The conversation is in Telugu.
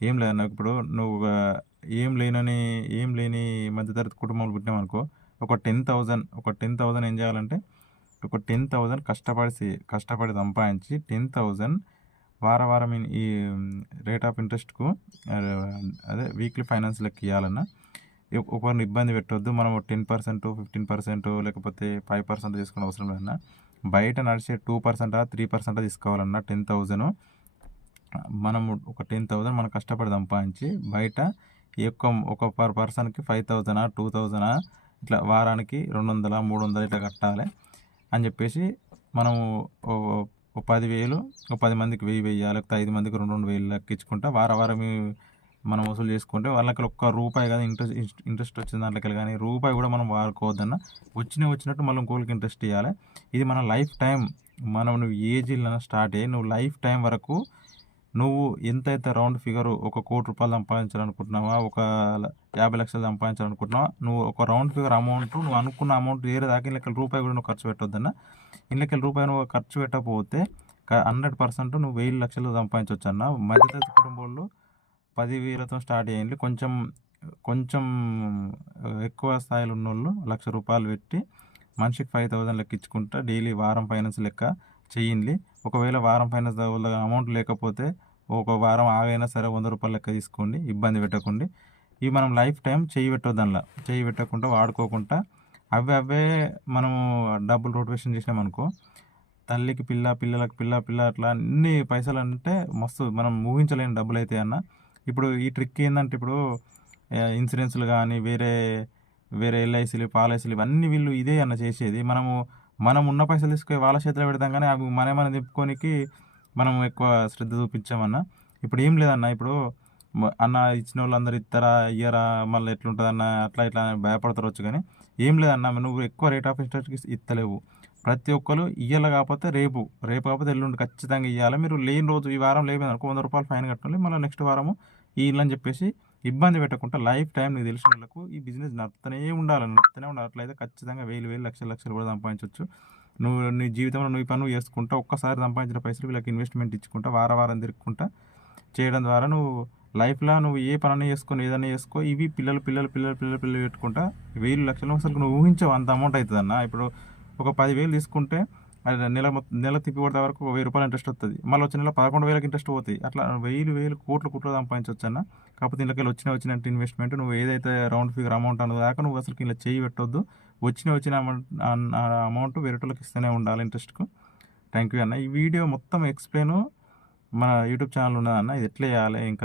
ఏం లేదన్న ఇప్పుడు నువ్వు ఒక ఏం లేనని ఏం లేని మధ్యతరగతి కుటుంబంలో పుట్టినామనుకో ఒక టెన్ థౌజండ్ ఒక టెన్ థౌజండ్ ఏం చేయాలంటే ఒక టెన్ థౌజండ్ కష్టపడి కష్టపడి సంపాదించి టెన్ థౌజండ్ వార వారం ఈ రేట్ ఆఫ్ ఇంట్రెస్ట్కు అదే వీక్లీ ఫైనాన్స్ లెక్క ఇవ్వాలన్న ఒకరిని ఇబ్బంది పెట్టొద్దు. మనం టెన్ పర్సెంట్ ఫిఫ్టీన్ పర్సెంట్ లేకపోతే ఫైవ్ పర్సెంట్ తీసుకునే అవసరం లేదన్నా బయట నడిచే టూ పర్సెంటా త్రీ పర్సెంటా తీసుకోవాలన్నా టెన్ థౌజండ్ మనము ఒక టెన్ థౌజండ్ మనం కష్టపడి సంపాదించి బయట ఎక్కువ ఒక పర్ పర్సన్కి ఫైవ్ థౌజండా టూ థౌజండా ఇట్లా వారానికి రెండు వందల మూడు వందలు ఇట్లా కట్టాలి అని చెప్పేసి మనము ఓ- పదివేలు ఒక పది మందికి వెయ్యి వెయ్యి లేకపోతే ఐదు మందికి రెండు రెండు వేలు లెక్కించుకుంటా వార వారం మనం వసూలు చేసుకుంటే వాళ్ళకి ఒక్క రూపాయి కదా ఇంట్రెస్ట్ ఇంట్రెస్ట్ వచ్చిన దాంట్లోకి కానీ రూపాయి కూడా మనం వాడుకోవద్దన్న వచ్చిన వచ్చినట్టు మనం ఇంకోళ్ళకి ఇంట్రెస్ట్ ఇవ్వాలి ఇది మన లైఫ్ టైం మనం నువ్వు ఏజ్లో స్టార్ట్ అయ్యి నువ్వు లైఫ్ టైం వరకు నువ్వు ఎంతైతే రౌండ్ ఫిగర్ ఒక కోటి రూపాయలు సంపాదించాలనుకుంటున్నావా ఒక ల- యాభై లక్షలు సంపాదించాలనుకుంటున్నావా నువ్వు ఒక రౌండ్ ఫిగర్ అమౌంట్ నువ్వు అనుకున్న అమౌంట్ వేరే దాకా ఇళ్ళకి రూపాయి కూడా నువ్వు ఖర్చు పెట్టొద్దన్న. ఇళ్ళకి రూపాయి నువ్వు ఖర్చు పెట్టకపోతే హండ్రెడ్ పర్సెంట్ నువ్వు వెయ్యి లక్షలు సంపాదించవచ్చు అన్న మధ్యతరగతి కుటుంబంలో పది వేలతో స్టార్ట్ అయ్యింది కొంచెం కొంచెం ఎక్కువ స్థాయిలో ఉన్న వాళ్ళు లక్ష రూపాయలు పెట్టి మనిషికి ఫైవ్ థౌజండ్ లెక్క ఇచ్చుకుంటా. డైలీ వారం ఫైనాన్స్ లెక్క చేయండి. ఒకవేళ వారం ఫైనాన్స్ అమౌంట్ లేకపోతే ఒక వారం ఆగైనా సరే వంద రూపాయలు లెక్క తీసుకోండి ఇబ్బంది పెట్టకండి. ఇవి మనం లైఫ్ టైం చేయి పెట్టొద్దు చేయి పెట్టకుండా వాడుకోకుండా అవే అవే మనము డబ్బులు రొటేషన్ చేసినామనుకో తల్లికి పిల్ల పిల్లలకు పిల్ల పిల్ల అట్లా అన్ని పైసలు అంటే మస్తు మనం ఊహించలేని డబ్బులు అయితే అన్న. ఇప్పుడు ఈ ట్రిక్ ఏంటంటే ఇప్పుడు ఇన్సూరెన్స్లు కానీ వేరే వేరే ఎల్ఐసీలు పాలసీలు ఇవన్నీ వీళ్ళు ఇదే అన్న చేసేది. మనము మనం ఉన్న పైసలు తీసుకొని వాళ్ళ చేతిలో పెడతాం కానీ అవి మనమే మనం తిప్పుకోనికి మనం ఎక్కువ శ్రద్ధ చూపించామన్నా ఇప్పుడు ఏం లేదన్న ఇప్పుడు అన్న ఇచ్చిన వాళ్ళు అందరు ఇస్తారా ఇయ్యరా మళ్ళీ ఎట్లుంటుందన్న అట్లా ఇట్లా అని కానీ ఏం లేదన్న నువ్వు ఎక్కువ రేట్ ఆఫ్ ఇంట్రెస్ట్కి ఇస్తలేవు ప్రతి ఒక్కరు ఇయ్యాలి కాకపోతే రేపు రేపు కాకపోతే ఎల్లుండి ఖచ్చితంగా ఇవ్వాలి మీరు లేని రోజు ఈ వారం లేకపోతే అనుకో వంద రూపాయలు ఫైన్ కట్టాలి మళ్ళీ నెక్స్ట్ వారము ఈ ఇల్లు అని చెప్పేసి ఇబ్బంది పెట్టకుండా లైఫ్ టైం నీకు తెలిసిన వాళ్ళకు ఈ బిజినెస్ నడుపుతూనే ఉండాలి. నడుపుతూనే ఉండాలి. అట్లయితే ఖచ్చితంగా వేలు వేలు లక్షలు లక్షలు కూడా సంపాదించవచ్చు నువ్వు నీ జీవితంలో నువ్వు ఈ పనులు చేసుకుంటా ఒక్కసారి సంపాదించిన పైసలు వీళ్ళకి ఇన్వెస్ట్మెంట్ ఇచ్చుకుంటా వార వారం తిరుక్కుంటా చేయడం ద్వారా నువ్వు లైఫ్లో నువ్వు ఏ పనైనా చేసుకొని ఏదైనా చేసుకో ఇవి పిల్లలు పిల్లలు పిల్లలు పిల్లలు పిల్లలు పెట్టుకుంటా వెయ్యి లక్షలు అసలు నువ్వు ఊహించవు అంత అమౌంట్ అవుతుంది అన్న ఇప్పుడు ఒక పదివేలు తీసుకుంటే అది నెల నెల తిప్పి కొడితే వరకు ఒక వెయ్యి రూపాయలు ఇంట్రెస్ట్ వస్తుంది మళ్ళీ వచ్చిన నెల పదకొండు వేలకు ఇంట్రెస్ట్ పోతాయి అట్లా వెయ్యి వేలు కోట్లు కోట్లు సంపాదించవచ్చు అన్న కాకపోతే ఇంట్లోకి వచ్చిన వచ్చినట్టు ఇన్వెస్ట్మెంట్ నువ్వు ఏదైతే రౌండ్ ఫిగర్ అమౌంట్ అన్నది దాకా నువ్వు అసలు ఇలా చేయి పెట్టొద్దు. వచ్చిన వచ్చిన అమౌంట్ అమౌంట్ వేరేటోళ్ళకి ఇస్తూనే ఉండాలి ఇంట్రెస్ట్కు థ్యాంక్ యూ అన్న. ఈ వీడియో మొత్తం ఎక్స్ప్లెయిన్ మన యూట్యూబ్ ఛానల్ ఉన్నదన్న. ఇది ఎట్లా చేయాలి ఇంకా